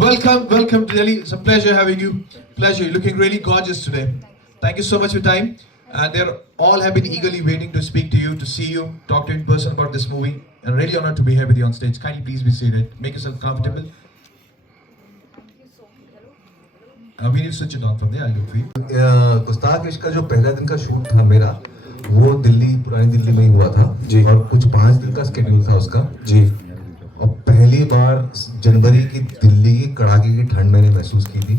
welcome to Delhi. It's a pleasure having you. Pleasure. You're looking really gorgeous today. Thank you so much for your time. And they're all have been eagerly waiting to speak to you, to see you, talk to you in person about this movie. And really honored to be here with you on stage. Kindly please be seated. Make yourself comfortable. We need to switch it on from there. I'll do it for you. गुस्ताख इश्क का जो पहला दिन का shoot था मेरा, वो दिल्ली, पुरानी दिल्ली में ही हुआ था जी। और कुछ 5 दिन का स्केड्यूल था उसका जी। और पहली बार जनवरी की दिल्ली की कड़ाके की ठंड मैंने महसूस की थी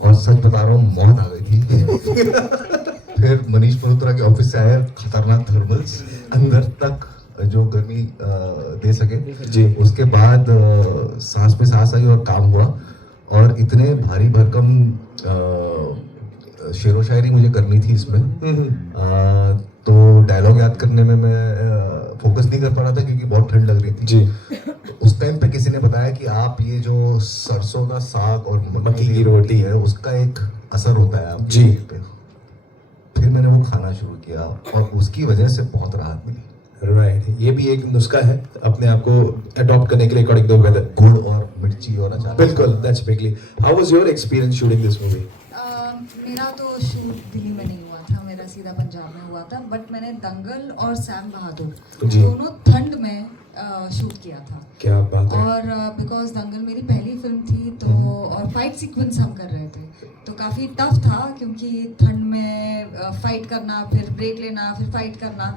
और सच बता रहा हूँ मौत आ गई थी। फिर मनीष मल्होत्रा के ऑफिस से आया खतरनाक थर्मल्स अंदर तक जो गर्मी दे सके जी। उसके बाद सांस पे सांस आई और काम हुआ और इतने भारी भरकम शेरो शायरी मुझे करनी थी इसमें। तो डायलॉग याद करने में मैं फोकस नहीं कर पा रहा था क्योंकि बहुत ठंड लग रही थी जी। तो उस टाइम पे किसी ने बताया कि आप ये जो सरसों का साग और मक्की की रोटी है उसका एक असर होता है आपके जी। शरीर पे। फिर मैंने वो खाना शुरू किया और उसकी वजह से बहुत राहत मिली। राइट, ये भी एक नुस्खा है अपने आप को अडॉप्ट करने के लिए अकॉर्डिंग टू वेदर। गुड़ और मिर्ची और अचार। बिल्कुल, that's bigly. How was your experience shooting this movie? मेरा तो शूट दिल्ली में नहीं हुआ था, मेरा सीधा पंजाब में हुआ था। बट मैंने दंगल और सैम बहादुर जी। दोनों ठंड में शूट किया था। क्या बात है। और बिकॉज दंगल मेरी पहली फिल्म थी तो और फाइट सीक्वेंस हम कर रहे थे तो काफ़ी टफ था क्योंकि ठंड में फाइट करना, फिर ब्रेक लेना, फिर फाइट करना।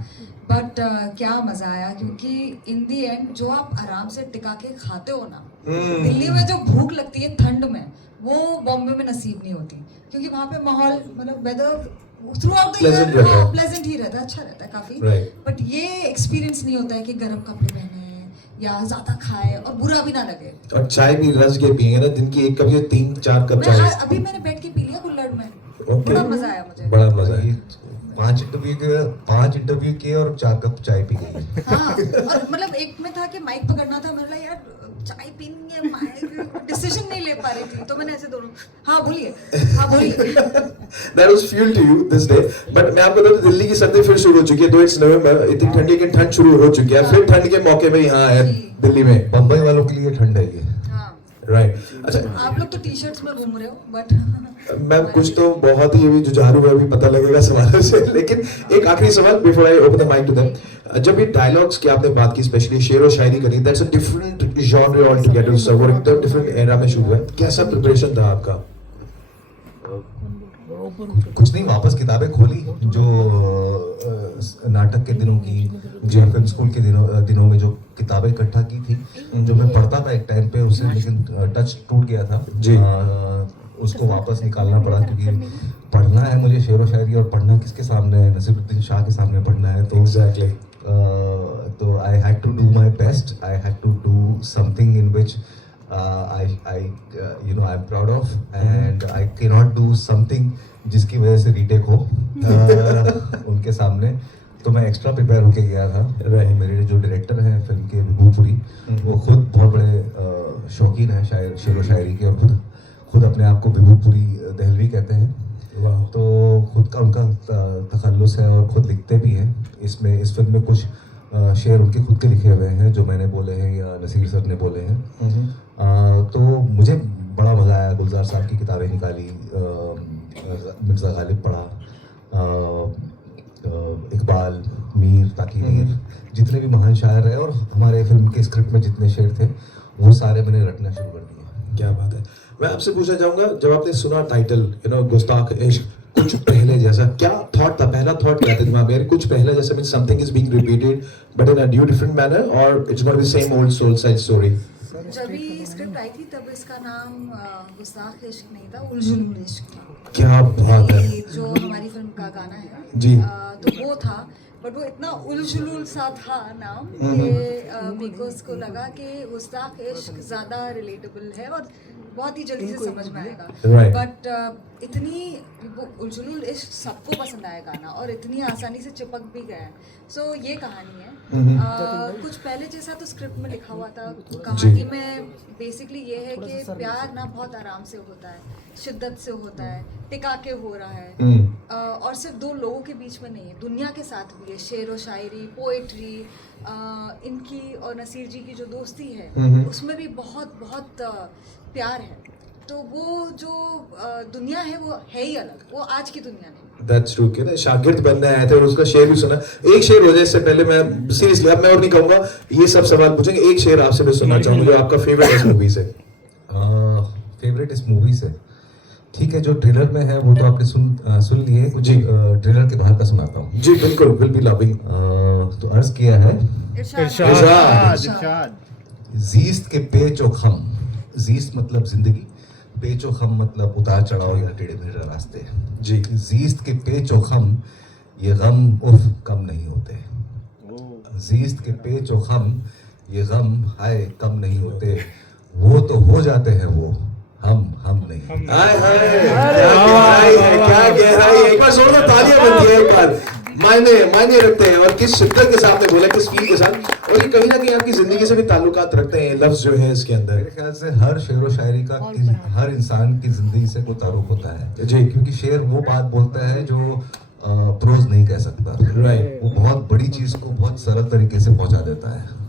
बट क्या मज़ा आया क्योंकि इन दी एंड जो आप आराम से टिका के खाते हो ना, दिल्ली में जो भूख लगती है ठंड में वो बॉम्बे में नसीब नहीं होती क्योंकि वहाँ पे माहौल मतलब weather throughout the year pleasant ही रहता है, अच्छा रहता है काफ़ी। बट ये एक्सपीरियंस नहीं होता है कि गर्म कपड़े पहने या ज्यादा खाए और बुरा भी ना लगे। और चाय भी रस के पिएंगे ना, दिन की 1 कप या 3-4 कप चाय। अभी मैंने बैठ के पी लिया कुल्हड़ में। Okay. बड़ा मजा आया मुझे। बड़ा मजा आया। 5 इंटरव्यू किए और 4 कप चाय पी गई। हाँ, और मतलब एक में था कि माइक पकड़ना था, मैंने बोला यार चाय पीनी है, माइक डिसीजन नहीं ले पा रही थी तो मैंने ऐसे दोनों हाँ बोलिए। That was fuel to you this day. But मैं आपको बता दूं दिल्ली की सर्दी फिर शुरू हो चुकी है। 2 नवंबर इतनी ठंडी की ठंड शुरू हो चुकी है। फिर ठंड के मौके में यहाँ है दिल्ली में। बम्बई वालों के लिए ठंड है ये। राइट। अच्छा, आप लोग तो टी शर्ट्स में घूम रहे हो बट मैम कुछ तो बहुत ही अभी जुझारू है, अभी पता लगेगा सवालों से। लेकिन एक आखिरी सवाल before I open the mic to them. जब ये डायलॉग्स की आपने बात की, स्पेशली शेर और शायरी करी, that's a different genre all together. So वो एकदम डिफरेंट एरा में शूट हुआ है। कैसा प्रिपरेशन था आपका? कुछ नहीं, वापस किताबें खोली जो नाटक के दिनों की, जो फिल्म स्कूल के दिनों में जो किताबें इकट्ठा की थी, जो मैं पढ़ता था एक टाइम पे उससे, लेकिन टच टूट गया था जी। उसको वापस निकालना पड़ा क्योंकि पढ़ना है मुझे शेर व शायरी, और पढ़ना किसके सामने है? नसीरुद्दीन शाह के सामने पढ़ना है। तो एग्जैक्टली तो I had to do my best, I had to do something in which I'm proud of, and I cannot do something जिसकी वजह से रीटेक हो उनके सामने। तो मैं एक्स्ट्रा प्रिपेयर होके गया था। मेरे जो डायरेक्टर हैं फिल्म के, विभूपुरी, वो खुद बहुत बड़े शौकीन हैं शेर व शायरी के, और खुद अपने आप को विभूपुरी दहलवी कहते हैं। तो खुद का उनका तखल्लुस है और खुद लिखते भी हैं। इस फिल्म में कुछ शेर उनके खुद के लिखे हुए हैं जो मैंने बोले हैं या नसीर सर ने बोले हैं। तो मुझे बड़ा मज़ा आया। गुलजार साहब की किताबें निकाली, मिर्ज़ा गालिब पढ़ा, इकबाल, मीर, ताकि मीर, जितने भी महान शायर हैं, और हमारे फिल्म के स्क्रिप्ट में जितने शेर थे वो सारे मैंने रटना शुरू कर दिए। क्या बात है। मैं आपसे पूछना चाहूँगा, जब आपने सुना टाइटल गुस्ताख इश्क, कुछ पहले जैसा क्या थॉट था? पहला थॉट क्या था दिमाग में? कुछ पहले जैसा means something is being repeated but in a new different manner, और it's gonna be same old soul side story? जब भी स्क्रिप्ट आई थी तब इसका नाम गुस्ताख इश्क नहीं था, उलझुल इश्क था। क्या बात है। जो हमारी फिल्म का गाना है जी। तो वो था, बट वो इतना उलझुल सा था नाम कि मेरे को उसको लगा कि गुस्ताख इश्क ज़्यादा रिलेटेबल है और बहुत ही जल्दी से समझ में आएगा। बट इतनी वो उलझुल इश्क सबको पसंद आया गाना और इतनी आसानी से चिपक भी गया है। सो ये कहानी है। कुछ पहले जैसा तो स्क्रिप्ट में लिखा हुआ था, कहानी में बेसिकली ये है कि प्यार ना बहुत आराम से होता है, शिद्दत से होता है, टिका के हो रहा है। और सिर्फ दो लोगों के बीच में नहीं है, दुनिया के साथ भी है। शेर व शायरी, पोएट्री, इनकी और नसीर जी की जो दोस्ती है उसमें भी बहुत बहुत प्यार है। तो वो जो दुनिया है वो है ही अलग, वो आज की दुनिया नहीं। That's true. ना शागिर्द बनने आए थे और उसका शेर भी सुना। एक शेर हो जाए इससे पहले, मैं सीरियसली अब मैं और नहीं कहूंगा, ये सब सवाल पूछेंगे, एक शेर आपसे मैं सुनना चाहूंगा जो आपका फेवरेट इस मूवी से। फेवरेट इस मूवी से ठीक है, जो ट्रेलर में है वो तो आपने सुन लिए, कुछ ट्रेलर के बाहर का सुनाता हूँ। जी बिल्कुल, विल बी लविंग। तो अर्ज किया है, इरशाद। जीस्त के पेच और खम, जीस्त मतलब जिंदगी, पेच और खम मतलब उतार चढ़ाव या टेढ़े मेढ़े रास्ते। जी। जीस्त के पेच और खम, ये गम उफ कम नहीं होते। जीस्त के पेच और खम, ये गम हाय कम नहीं होते। वो तो हो जाते हैं वो, हम नहीं। हाय हाय, क्या गहराई है, क्या गहराई है। एक बार जोरदार तालियां बनती है, एक बार मायने रखते हैं। और किस शिद्दत के साथ बोला, किस फील के साथ, और ये कहीं ना कहीं आपकी जिंदगी से भी ताल्लुकात रखते हैं लफ्ज जो है इसके अंदर। मेरे ख्याल से हर शेर व शायरी का हर इंसान की जिंदगी से कोई ताल्लुक होता है जी। क्योंकि शेर वो बात बोलता है जो प्रोज नहीं कह सकता। राइट। वो बहुत बड़ी चीज को बहुत सरल तरीके से पहुंचा देता है।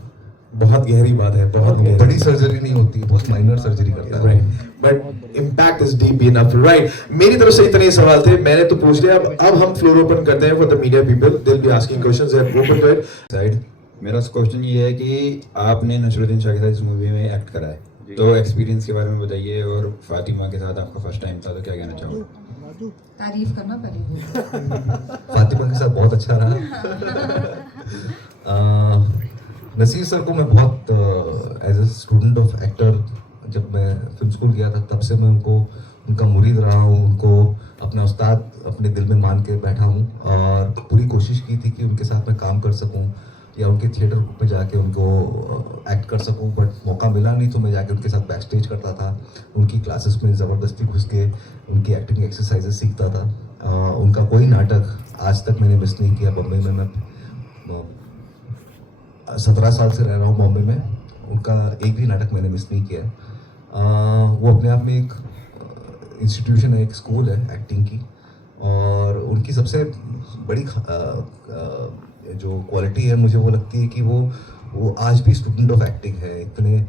बहुत गहरी बात है, बहुत गहरी। बड़ी सर्जरी नहीं होती, बहुत माइनर सर्जरी करता है। Right, but impact is deep enough. Right, मेरी तरफ से इतने ही सवाल थे, मैंने तो पूछ लिया। अब हम फ्लोर ओपन करते हैं for the media people, they will be asking questions. Open to it side. मेरा क्वेश्चन ये है कि आपने नसरुद्दीन शाह के साथ इस मूवी में एक्ट करा है, तो एक्सपीरियंस के बारे में बताइए। और फातिमा के साथ आपका फर्स्ट टाइम था, तो क्या कहना चाहोगे? तारीफ करना पड़ेगी। फातिमा के साथ बहुत अच्छा रहा। नसीर सर को मैं बहुत as a student of actor, जब मैं फिल्म स्कूल गया था तब से मैं उनका मुरीद रहा हूँ, उनको अपना उस्ताद अपने दिल में मान के बैठा हूँ और पूरी कोशिश की थी कि उनके साथ मैं काम कर सकूँ या उनके थिएटर में जाके उनको एक्ट कर सकूं, बट मौका मिला नहीं। तो मैं जाके उनके साथ बैक स्टेज करता था, उनकी क्लासेस में ज़बरदस्ती घुस के उनकी एक्टिंग एक्सरसाइजेस सीखता था। उनका कोई नाटक आज तक मैंने मिस नहीं किया। बम्बई में मैं 17 साल से रह रहा हूँ बॉम्बे में, उनका एक भी नाटक मैंने मिस नहीं किया। वो अपने आप में एक इंस्टीट्यूशन है, एक स्कूल है एक्टिंग की। और उनकी सबसे बड़ी जो क्वालिटी है मुझे वो लगती है कि वो आज भी स्टूडेंट ऑफ एक्टिंग है। इतने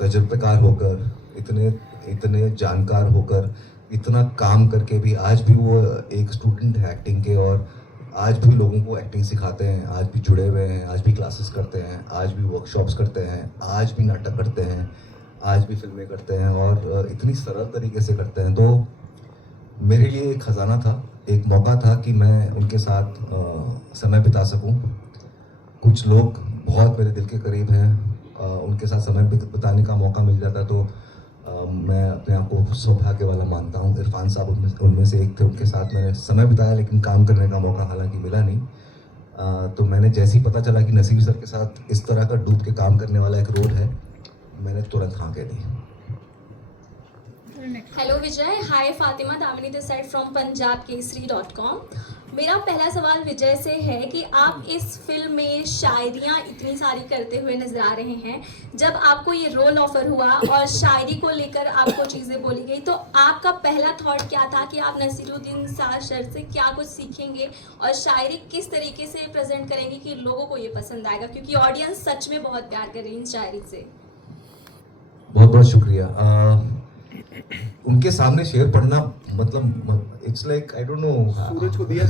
तजुर्बेकार होकर, इतने जानकार होकर, इतना काम करके भी आज भी वो एक स्टूडेंट है एक्टिंग के। और आज भी लोगों को एक्टिंग सिखाते हैं, आज भी जुड़े हुए हैं, आज भी क्लासेस करते हैं, आज भी वर्कशॉप्स करते हैं, आज भी नाटक करते हैं, आज भी फिल्में करते हैं और इतनी सरल तरीके से करते हैं। तो मेरे लिए एक ख़जाना था, एक मौका था कि मैं उनके साथ समय बिता सकूं। कुछ लोग बहुत मेरे दिल के करीब हैं, उनके साथ समय बिताने का मौका मिल जाता तो मैं अपने आप को सौभाग्य वाला मानता हूं। इरफान साहब उनमें से एक थे, उनके साथ मैंने समय बिताया लेकिन काम करने का मौका हालांकि मिला नहीं। तो मैंने जैसे ही पता चला कि नसीर सर के साथ इस तरह का डूब के काम करने वाला एक रोल है, मैंने तुरंत हाँ कह दी। Hello Vijay, hi Fatima, Damini this side from punjabkesari.com। मेरा पहला सवाल विजय से है कि आप इस फिल्म में शायरियाँ इतनी सारी करते हुए नजर आ रहे हैं। जब आपको ये रोल ऑफर हुआ और शायरी को लेकर आपको चीज़ें बोली गई, तो आपका पहला थॉट क्या था कि आप नसीरुद्दीन शाह सर से क्या कुछ सीखेंगे और शायरी किस तरीके से प्रेजेंट करेंगे कि लोगों को ये पसंद आएगा, क्योंकि ऑडियंस सच में बहुत प्यार कर रही है इन शायरी से। बहुत बहुत शुक्रिया। उनके सामने शेर पढ़ना मतलब it's like I don't know, सूरज को दिया।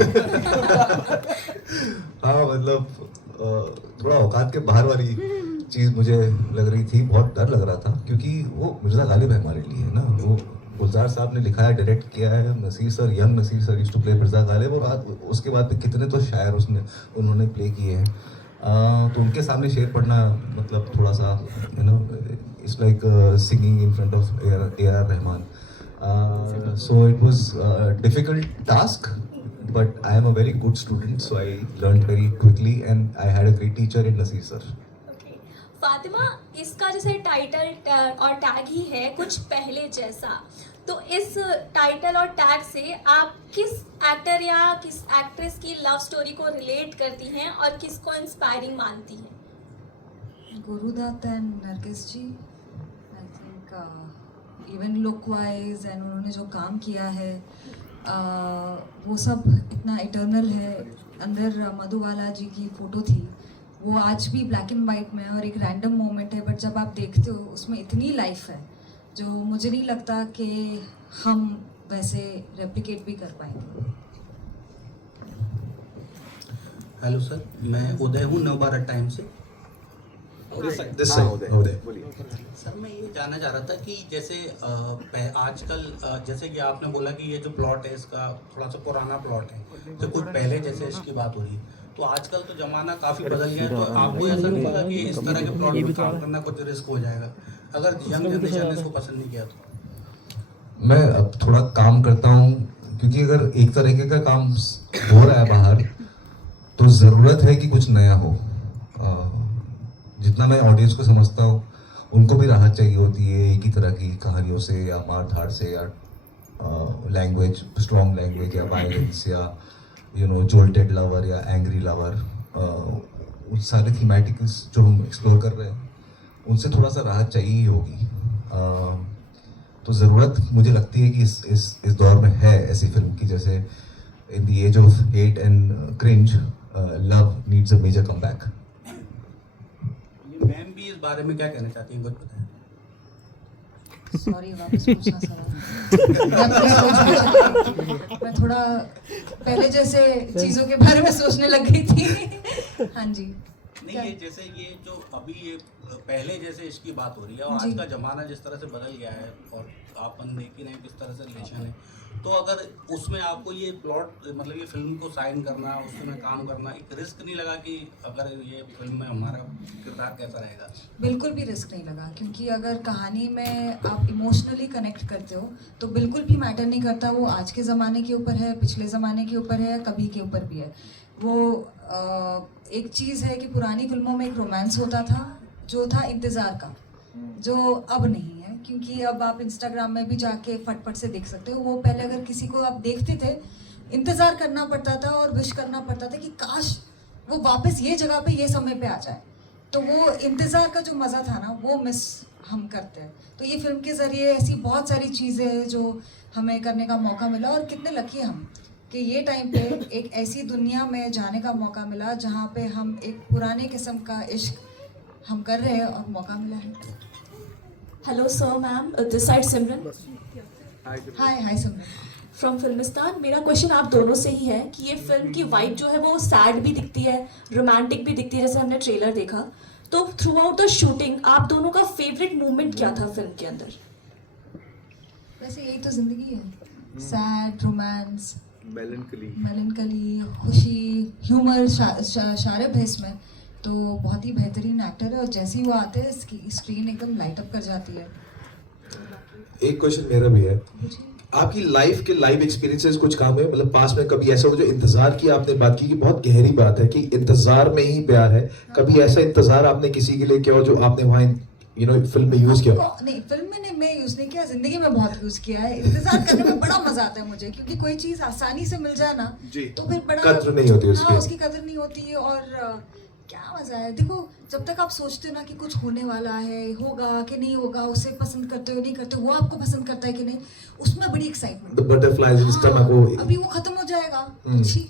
हाँ मतलब थोड़ा औकात के बाहर वाली चीज़ मुझे लग रही थी, बहुत डर लग रहा था क्योंकि वो मिर्ज़ा गालिब है हमारे लिए ना। वो गुलजार साहब ने लिखा है, डायरेक्ट किया है, Naseer sir, young Naseer sir used to play Mirza Ghalib, और आज उसके बाद कितने तो शायर उन्होंने प्ले किए हैं। तो उनके सामने शेर पढ़ना मतलब थोड़ा सा it's like singing in front of A.R. Rahman. So it was a difficult task, but I am a very good student, so I learned very quickly and I had a great teacher in Nasir sir. Okay. Fatima, इसका जैसे title और tag ही है कुछ पहले जैसा, तो इस title और टैग से आप किस एक्टर या किस एक्ट्रेस की लव स्टोरी को रिलेट करती हैं और किसको इंस्पायरिंग मानती हैं? Guru Dutt and Nargis ji, I think even look wise and उन्होंने जो काम किया है वो सब इतना इटर्नल है. अंदर मधुबाला जी की फ़ोटो थी, वो आज भी ब्लैक एंड वाइट में है और एक रैंडम मोमेंट है, बट जब आप देखते हो उसमें इतनी लाइफ है जो मुझे नहीं लगता कि हम वैसे रेप्लिकेट भी कर पाएंगे. हेलो सर, मैं उदय हूँ नवभारत टाइम से. This side, over there. Sir मैं ये जानना चाह रहा था कि जैसे आजकल जैसे कि आपने बोला कि ये जो प्लॉट है इसका थोड़ा सा पुराना प्लॉट है, तो कुछ पहले जैसे इसकी बात हो रही है, तो आजकल तो ज़माना काफ़ी बदल गया है, तो आपको ऐसा नहीं लगा कि इस तरह के प्लॉट में काम करना कुछ रिस्क हो जाएगा अगर यंग जनरेशन ने इसको पसंद नहीं किया तो? मैं अब थोड़ा काम करता हूँ, क्योंकि अगर एक तरीके का काम हो रहा है बाहर तो ज़रूरत है कि कुछ नया हो. जितना मैं ऑडियंस को समझता हूँ उनको भी राहत चाहिए होती है एक ही तरह की कहानियों से या मार धाड़ से या लैंग्वेज, स्ट्रॉन्ग लैंग्वेज या वायलेंस या जोल्टेड लवर या एंग्री लवर. सारे थीमेटिक्स जो हम एक्सप्लोर कर रहे हैं उनसे थोड़ा सा राहत चाहिए ही होगी. तो ज़रूरत मुझे लगती है कि इस दौर में है ऐसी फिल्म की, जैसे in the age of hate and cringe love needs a major comeback. Ma'am भी इस बारे में क्या कहना चाहती हैं, कुछ बताएं? सॉरी, वापस पूछना सवाल. मैं अपनी सोच में चली गई. मैं थोड़ा पहले जैसे चीज़ों के बारे में सोचने लग गई थी. हाँ जी. नहीं, ये जैसे ये जो अभी ये पहले जैसे इसकी बात हो रही है और जी. आज का ज़माना जिस तरह से बदल गया है और अपन देख ही रहे हैं किस तरह से रिलेशन है, तो अगर उसमें आपको ये प्लॉट मतलब ये फिल्म को साइन करना, उसमें काम करना एक रिस्क नहीं लगा कि अगर ये फिल्म में हमारा किरदार कैसा रहेगा? बिल्कुल भी रिस्क नहीं लगा, क्योंकि अगर कहानी में आप इमोशनली कनेक्ट करते हो तो बिल्कुल भी मैटर नहीं करता वो आज के ज़माने के ऊपर है, पिछले ज़माने के ऊपर है, कभी के ऊपर भी है. वो एक चीज़ है कि पुरानी फिल्मों में एक रोमांस होता था जो था इंतज़ार का, जो अब नहीं है, क्योंकि अब आप इंस्टाग्राम में भी जाके फटफट से देख सकते हो. वो पहले अगर किसी को आप देखते थे इंतज़ार करना पड़ता था और विश करना पड़ता था कि काश वो वापस ये जगह पे ये समय पे आ जाए. तो वो इंतज़ार का जो मज़ा था ना वो मिस हम करते हैं. तो ये फिल्म के ज़रिए ऐसी बहुत सारी चीज़ें हैं जो हमें करने का मौका मिला, और कितने लकी हम कि ये टाइम पे एक ऐसी दुनिया में जाने का मौका मिला जहाँ पे हम एक पुराने किस्म का इश्क हम कर रहे हैं और मौका मिला है. Hello sir, ma'am, this side Simran hi Simran. From Filmistan. मेरा क्वेश्चन आप दोनों से ही है कि ये फिल्म की वाइब जो है वो सैड भी दिखती है, रोमांटिक भी दिखती है, जैसे हमने ट्रेलर देखा. तो थ्रू आउट द शूटिंग आप दोनों का फेवरेट मोमेंट क्या था फिल्म के अंदर? वैसे यही तो ज़िंदगी है, सैड, रोमांस, मेलनकली, खुशी, ह्यूमर शारिब है इसमें. तो बहुत ही बेहतरीन एक्टर है और जैसे ही वो आते हैं स्क्रीन एकदम लाइट अप कर जाती है. एक क्वेश्चन मेरा भी है, पूछिए. आपकी लाइफ के लाइव एक्सपीरियंसेस कुछ काम है, मतलब पास में कभी ऐसा हो जो इंतजार की आपने बात की कि बहुत गहरी बात है कि इंतजार में ही प्यार है, कभी ऐसा इंतजार आपने किसी के लिए किया हो जो आपने वहाँ फिल्म में यूज किया? नहीं, फिल्म में मैं यूज नहीं किया, जिंदगी में बहुत यूज किया है. इंतजार करने में बड़ा मजा आता है मुझे, क्योंकि कोई चीज आसानी से मिल जाए ना तो फिर बड़ा कद्र नहीं होती उसकी. हाँ, उसकी कदर नहीं होती. और क्या मजा है. देखो, जब तक आप सोचते हो ना कि कुछ होने वाला है, होगा कि नहीं होगा, उसे पसंद करते हो नहीं करते, वो आपको पसंद करता है कि नहीं, उसमें बड़ी excitement. The butterflies in stomach, वो अभी वो खत्म हो जाएगा. छी.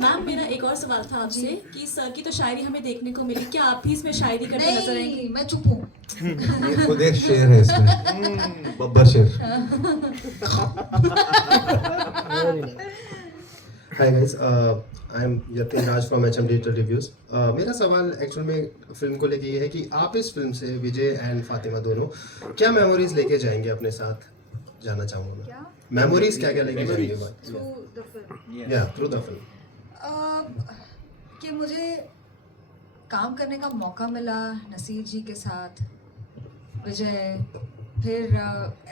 मैम, मेरा एक और सवाल था आपसे कि सर की तो शायरी हमें देखने को मिली, क्या आप भी इसमें शायरी करते नजर आएंगे? नहीं, मैं चुप हूँ. ये खुद एक शेर है इसमें, बब्बर शेर. Hi guys, I am Yatin Raj from HM Digital Reviews. मेरा सवाल एक्चुअल में फिल्म को लेके ये है कि आप इस फिल्म से विजय एंड फातिमा दोनों क्या मेमोरीज लेके जाएंगे अपने साथ, जानना चाहूँगा मैं. मेमोरीज क्या क्या लेके जाएंगे थ्रू द फिल्म? कि मुझे काम करने का मौका मिला नसीर जी के साथ, विजय, फिर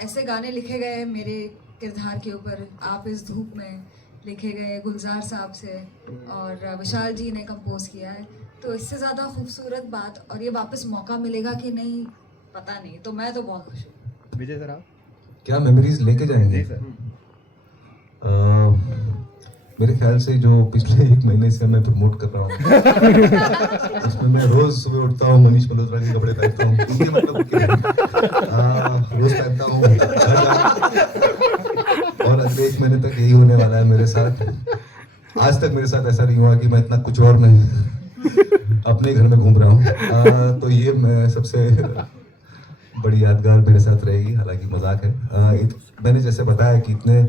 ऐसे गाने लिखे गए मेरे किरदार के ऊपर, आप इस धूप में, लिखे गए गुलजार साहब से और विशाल जी ने कंपोज किया है. तो इससे ज़्यादा खूबसूरत बात, और ये वापस मौका मिलेगा कि नहीं पता नहीं, तो मैं तो बहुत खुश हूँ. विजय सर आप क्या मेमोरीज लेके जाएंगे? मेरे ख्याल से जो पिछले 1 महीने से मैं प्रमोट कर रहा हूँ उसमें मैं रोज सुबह उठता हूँ, मनीष मल्होत्रा के कपड़े पहनता हूँ, उनके मतलब रोज पहनता हूँ और अगले 1 महीने तक यही होने वाला है मेरे साथ। आज तक मेरे साथ ऐसा नहीं हुआ कि मैं इतना कुछ और नहीं अपने घर में घूम रहा हूँ। तो ये मैं सबसे बड़ी यादगार मेरे साथ रहेगी, हालांकि मजाक है। मैंने जैसे बताया कि इतने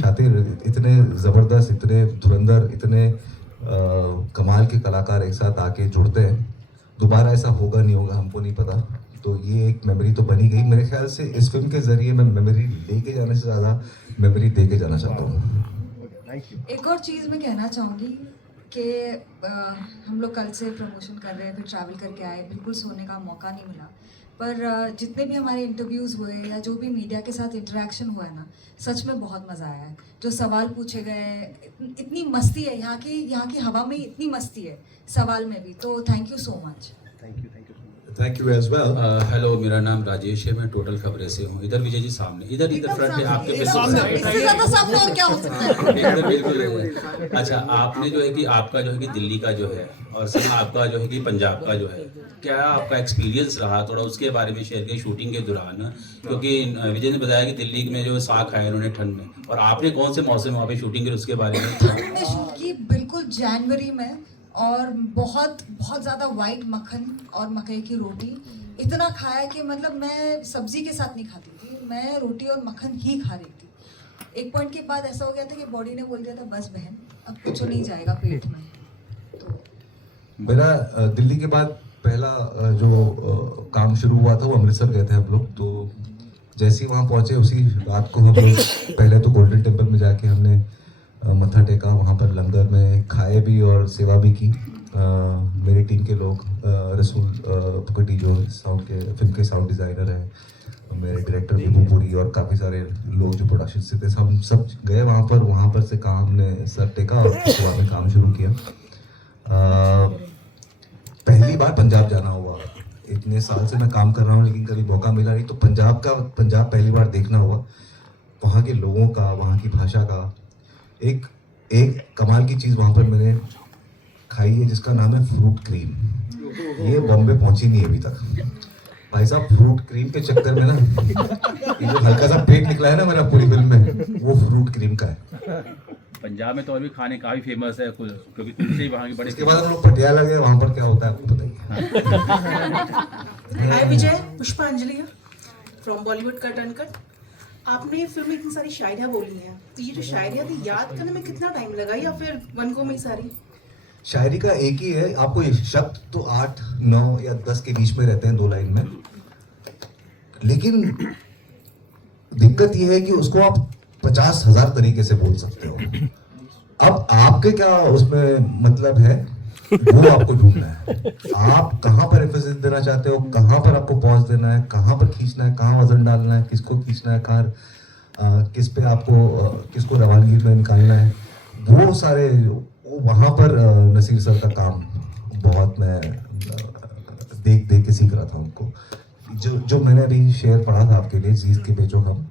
शातिर, इतने ज़बरदस्त, इतने धुरंधर, इतने कमाल के कलाकार एक साथ आके जुड़ते हैं, दोबारा ऐसा होगा नहीं होगा हमको नहीं पता। तो ये एक मेमोरी तो बनी गई। मेरे ख्याल से इस फिल्म के ज़रिए मैं मेमोरी लेके जाने से ज़्यादा मेमोरी दे के जाना चाहता हूँ। एक और चीज़ मैं कहना चाहूँगी कि हम लोग कल से प्रमोशन कर रहे हैं, फिर ट्रैवल करके आए, बिल्कुल सोने का मौका नहीं मिला, पर जितने भी हमारे इंटरव्यूज़ हुए या जो भी मीडिया के साथ इंटरेक्शन हुआ है ना, सच में बहुत मज़ा आया है। जो सवाल पूछे गए, इतनी मस्ती है यहाँ की हवा में इतनी मस्ती है सवाल में भी। तो thank you so much. Thank you as well. Hello, मेरा नाम राजेश है, मैं टोटल खबरें से हूँ। इधर विजय जी सामने, इधर फ्रंट पे आपके इससे ज़्यादा सामने और क्या हो सकता है? एकदम बिल्कुल। अच्छा, आपने जो है कि आपका जो है कि दिल्ली का जो है और सर आपका जो है कि पंजाब का जो है, क्या आपका एक्सपीरियंस रहा, थोड़ा उसके बारे में शेयर करें शूटिंग के दौरान। क्योंकि विजय ने बताया कि दिल्ली में जो साग खाया उन्होंने ठंड में, और आपने कौन से मौसम में वहाँ पे शूटिंग की, उसके बारे में। ठंड में शूट की, बिल्कुल जनवरी में, और बहुत बहुत ज़्यादा वाइट मक्खन और मकई की रोटी इतना खाया कि मतलब मैं सब्जी के साथ नहीं खाती थी, मैं रोटी और मक्खन ही खा रही थी। एक पॉइंट के बाद ऐसा हो गया था कि बॉडी ने बोल दिया था बस बहन, अब कुछ नहीं जाएगा पेट में। मेरा दिल्ली के बाद पहला जो काम शुरू हुआ था वो अमृतसर गए थे हम लोग। तो जैसे ही वहाँ पहुँचे उसी रात को हम लोग पहले तो गोल्डन टेम्पल में जाके हमने मत्था टेका, वहाँ पर लंगर में खाए भी और सेवा भी की। मेरी टीम के लोग, रसूल पुकटी जो साउंड के फिल्म के साउंड डिज़ाइनर हैं, मेरे डायरेक्टर विभू पुरी और काफ़ी सारे लोग जो प्रोडक्शन से थे, हम सब गए वहाँ पर से काम हमने सर टेका और सुबह में काम शुरू किया। पहली बार पंजाब जाना हुआ, इतने साल से मैं काम कर रहा हूँ लेकिन कभी मौका मिला नहीं, तो पंजाब पहली बार देखना हुआ। वहाँ के लोगों का, वहाँ की भाषा का, एक कमाल की चीज़ वहाँ पर मैंने खाई है जिसका नाम है फ्रूट क्रीम। ये बॉम्बे पहुँची नहीं है अभी तक। भाई साहब, फ्रूट क्रीम के चक्कर में ना ये जो हल्का सा पेट निकला है ना मेरा पूरी फिल्म में, वो फ्रूट क्रीम का है। पंजाब में तो और भी खाने काफ़ी फेमस है, क्योंकि तुमसे ही वहाँ की बड़े। इसके बाद हम लोग पटियाला गए, वहाँ पर क्या होता है आपको बताइए। हाय विजय, पुष्पांजलि फ्रॉम बॉलीवुड कट अनकट। आपने फिल्म में इतनी सारी शायरियाँ बोली हैं, तो ये जो शायरियाँ थी याद करने में कितना टाइम लगा, या फिर वन गो में सारी? शायरी का एक ही है, आपको ये शब्द तो 8, 9 या 10 के बीच में रहते हैं 2 लाइन में, लेकिन दिक्कत ये है कि उसको आप 50,000 तरीके से बोल सकते हो। अब आपके क्या उसमें मतलब है, वो आपको ढूंढना है। आप कहाँ पर एम्फेसिस देना चाहते हो, कहाँ पर आपको पॉज देना है, कहाँ पर खींचना है, कहाँ वजन डालना है, किसको खींचना है, कहाँ किस पे आपको किसको रवानगी में निकालना है, वो सारे वहाँ पर नसीर सर का काम बहुत मैं देख के सीख रहा था उनको। जो मैंने अभी शेयर पढ़ा था आपके लिए, जीज के बेचो हम,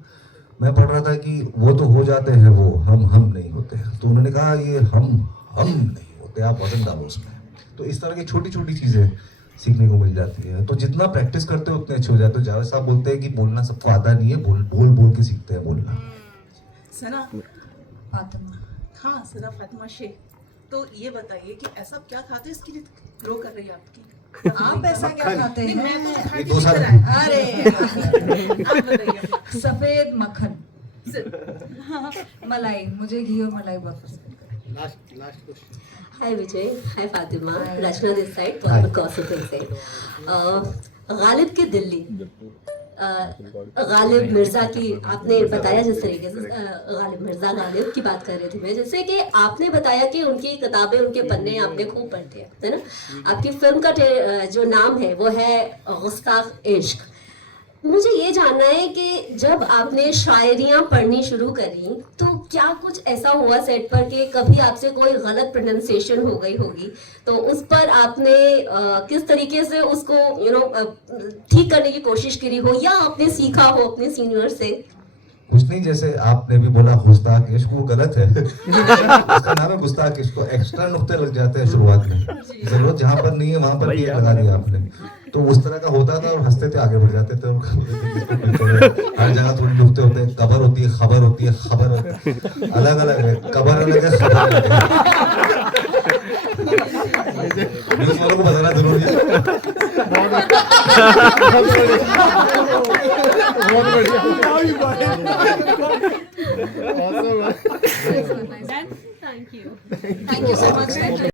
मैं पढ़ रहा था कि वो तो हो जाते हैं वो, हम नहीं होते। तो उन्होंने कहा ये हम नहीं होते, आप वजन डालो उसमें। तो इस तरह की छोटी छोटी चीज़ें सीखने को मिल जाती है। तो जितना प्रैक्टिस करते हो उतने अच्छे हो जाते हो। जावेद साहब बोलते हैं कि बोलना सबको आता नहीं है, बोल के सीखते हैं बोलना। सना फातिमा, हाँ सना फातिमा शेख, तो ये बताइए कि ऐसा क्या खाते हैं इसकी ग्रो कर रही है आपकी? आप ऐसा क्या खाते हैं? मैं तो खा के 2 साल निकल आया। अरे आप बताइए। सफेद मक्खन, मलाई, मुझे घी और मलाई बहुत पसंद है। हाय विजय, hi Fatima, Rachna this side, Bollywood gossip से। गालिब की दिल्ली, गालिब मिर्ज़ा की आपने बताया जिस तरीके से, गालिब मिर्ज़ा गालिब की बात कर रही थी मैं, जैसे कि आपने बताया कि उनकी किताबें, उनके पन्ने आपने खूब पढ़ते हैं, है ना। आपकी फिल्म का जो नाम है वो है गुस्ताख इश्क। मुझे ये जानना है कि जब आपने शायरियाँ पढ़नी शुरू करी तो क्या कुछ ऐसा हुआ सेट पर कि कभी आपसे कोई गलत प्रोनाउंसिएशन हो गई होगी, तो उस पर आपने किस तरीके से उसको ठीक करने की कोशिश करी हो, या आपने सीखा हो अपने सीनियर से? कुछ नहीं, जैसे आपने भी बोला गुस्ताख इश्क, वो गलत है। उसका नाम है गुस्ताख इश्क, को एक्स्ट्रा नुक्ते लग जाते हैं शुरुआत में, जरूरत जहाँ पर नहीं है वहां पर भी लगा दिया आपने, तो उस तरह का होता था और हंसते थे, आगे बढ़ जाते थे। हर जगह थोड़ी नुक्ते होते हैं, कबर होती है, खबर होती है, खबर अलग अलग है, कबर अलग है, खबर अलग है। न्यूज़ वालों को बताना जरूरी है। Thank you so much.